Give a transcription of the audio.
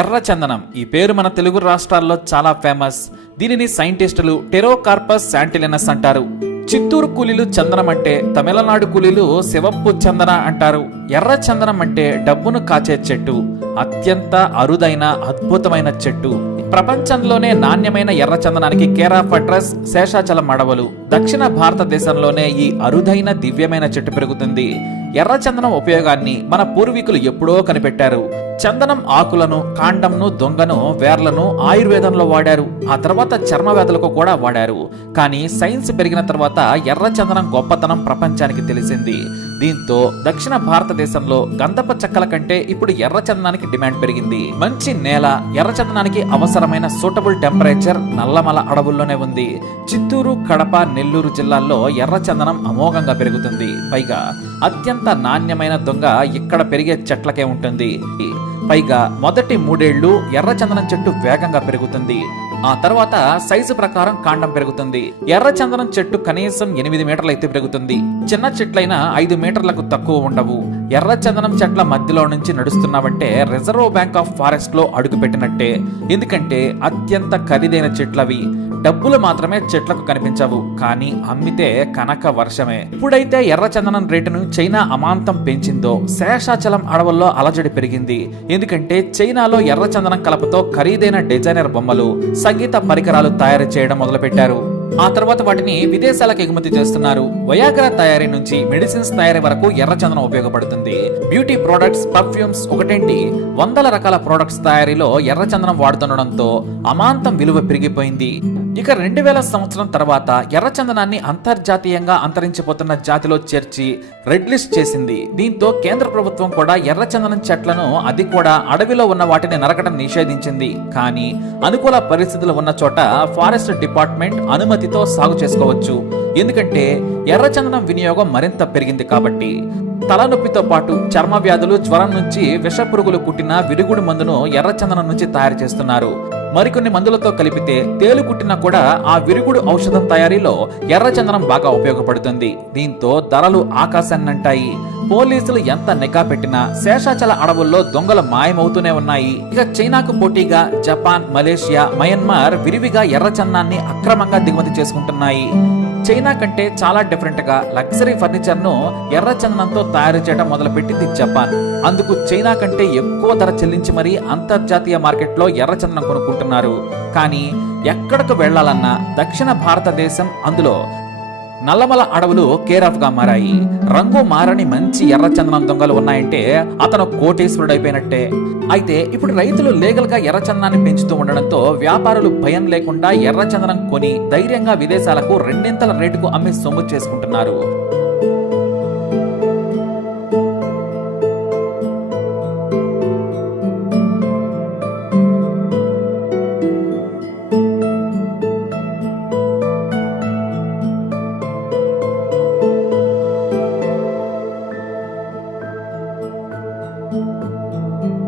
ఎర్ర చందనం ఈ పేరు మన తెలుగు రాష్ట్రాల్లో చాలా ఫేమస్. దీనిని సైంటిస్టులు టెరోకార్పస్ శాంటిలినస్ అంటారు. చిత్తూరు కూలీలు చందనం అంటే, తమిళనాడు కూలీలు శివప్పు చందన అంటారు. ఎర్ర చందనం అంటే డబ్బును కాచే చెట్టు, అత్యంత అరుదైన అద్భుతమైన చెట్టు. ప్రపంచంలోనే నాణ్యమైన ఎర్ర చందనానికి కేర్ ఆఫ్ అడ్రస్ శేషాచలం అడవులు. దక్షిణ భారతదేశంలోనే ఈ అరుదైన దివ్యమైన చెట్టు పెరుగుతుంది. ఎర్ర చందనం ఉపయోగాన్ని మన పూర్వీకులు ఎప్పుడో కనిపెట్టారు. చందనం ఆకులను, కాండంను, దొంగను, వేర్లను ఆయుర్వేదంలో వాడారు. ఆ తర్వాత చర్మ వ్యాధులకు కూడా వాడారు. కానీ సైన్స్ పెరిగిన తర్వాత ఎర్ర చందనం గొప్పతనం ప్రపంచానికి తెలిసింది. దీంతో దక్షిణ భారతదేశంలో గంధపు చెక్కల కంటే ఇప్పుడు ఎర్ర చందనానికి డిమాండ్ పెరిగింది. మంచి నేల, ఎర్ర చందనానికి అవసరమైన సూటబుల్ టెంపరేచర్ నల్లమల అడవుల్లోనే ఉంది. చిత్తూరు, కడప, నెల్లూరు జిల్లాల్లో ఎర్ర చందనం అమోఘంగా పెరుగుతుంది. పైగా అత్యంత నాణ్యమైన దొంగ ఇక్కడ పెరిగే చెట్లకే ఉంటుంది. పైగా మొదటి 3 ఏళ్లు ఎర్ర చందనం చెట్టు వేగంగా పెరుగుతుంది. ఆ తర్వాత సైజు ప్రకారం కాండం పెరుగుతుంది. ఎర్ర చందనం చెట్టు కనీసం 8 మీటర్ల ఎత్తు పెరుగుతుంది. చిన్న చెట్లైనా 5 మీటర్లకు తక్కువ ఉండవు. ఎర్ర చందనం చెట్ల మధ్యలో నుంచి నడుస్తున్నావంటే రిజర్వ్ బ్యాంక్ ఆఫ్ ఫారెస్ట్ లో అడుగు పెట్టినట్టే. ఎందుకంటే అత్యంత ఖరీదైన చెట్లవి. డబ్బులు మాత్రమే చెట్లకు కనిపించవు, కానీ అమ్మితే కనక వర్షమే. ఇప్పుడైతే ఎర్ర చందనం రేటును చైనా అమాంతం పెంచిందో శేషాచలం అడవుల్లో అలజడి పెరిగింది. ఎందుకంటే చైనాలో ఎర్ర చందనం కలపతో ఖరీదైన డిజైనర్ బొమ్మలు, సంగీత పరికరాలు తయారు చేయడం మొదలుపెట్టారు. ఆ తర్వాత వాటిని విదేశాలకు ఎగుమతి చేస్తున్నారు. వయాగ్రా తయారీ నుంచి మెడిసిన్స్ తయారీ వరకు ఎర్ర చందనం ఉపయోగపడుతుంది. బ్యూటీ ప్రొడక్ట్స్, పర్ఫ్యూమ్స్ ఒకటేంటి, వందల రకాల ప్రొడక్ట్స్ తయారీలో ఎర్ర చందనం వాడుతుండడంతో అమాంతం విలువ పెరిగిపోయింది. ఇక 2000 సంవత్సరం తర్వాత ఎర్ర చందనాన్ని అంతర్జాతీయంగా అంతరించిపోతున్న జాతిలో చేర్చి రెడ్ లిస్ట్ చేసింది. దీంతో కేంద్ర ప్రభుత్వం కూడా ఎర్ర చందనం చెట్లను, అది కూడా అడవిలో ఉన్న వాటిని నరకడం నిషేధించింది. కానీ అనుకూల పరిస్థితులు ఉన్న చోట ఫారెస్ట్ డిపార్ట్మెంట్ అనుమతితో సాగు చేసుకోవచ్చు. ఎందుకంటే ఎర్ర చందనం వినియోగం మరింత పెరిగింది కాబట్టి. తలనొప్పితో పాటు చర్మ వ్యాధులు, జ్వరం నుంచి విష పురుగులు కుట్టిన విరుగుడు మందును ఎర్ర చందనం నుంచి తయారు చేస్తున్నారు. మరికొన్ని మందులతో కలిపితే తేలు కుట్టినా కూడా ఆ విరుగుడు ఔషధం తయారీలో ఎర్ర చందనం బాగా ఉపయోగపడుతుంది. దీంతో ధరలు ఆకాశాన్నంటాయి. పోలీసులు ఎంత నిఘా పెట్టినా శేషాచల అడవుల్లో దొంగలు మాయమవుతూనే ఉన్నాయి. ఇక చైనాకు పోటీగా జపాన్, మలేషియా, మయన్మార్ విరివిగా ఎర్ర చందనాన్ని అక్రమంగా దిగుమతి చేసుకుంటున్నాయి. చైనా కంటే చాలా డిఫరెంట్ గా లగ్జరీ ఫర్నిచర్ ను ఎర్ర చందనంతో తయారు చేయడం మొదలుపెట్టింది జపాన్. అందుకు చైనా కంటే ఎక్కువ ధర చెల్లించి మరీ అంతర్జాతీయ మార్కెట్లో ఎర్ర చందనం కొనుక్కుంటున్నారు. కానీ ఎక్కడకు వెళ్లాలన్నా దక్షిణ భారతదేశం, అందులో నల్లమల అడవులు కేర్ ఆఫ్ గా మారాయి. రంగు మారని మంచి ఎర్ర చందనం దొంగలు ఉన్నాయంటే అతను కోటీశ్వరుడు అయిపోయినట్టే. అయితే ఇప్పుడు రైతులు లీగల్ గా ఎర్ర చందనాన్ని పెంచుతూ ఉండడంతో వ్యాపారులు భయం లేకుండా ఎర్ర చందనం కొని ధైర్యంగా విదేశాలకు 2 రేటుకు అమ్మి సొమ్ము చేసుకుంటున్నారు.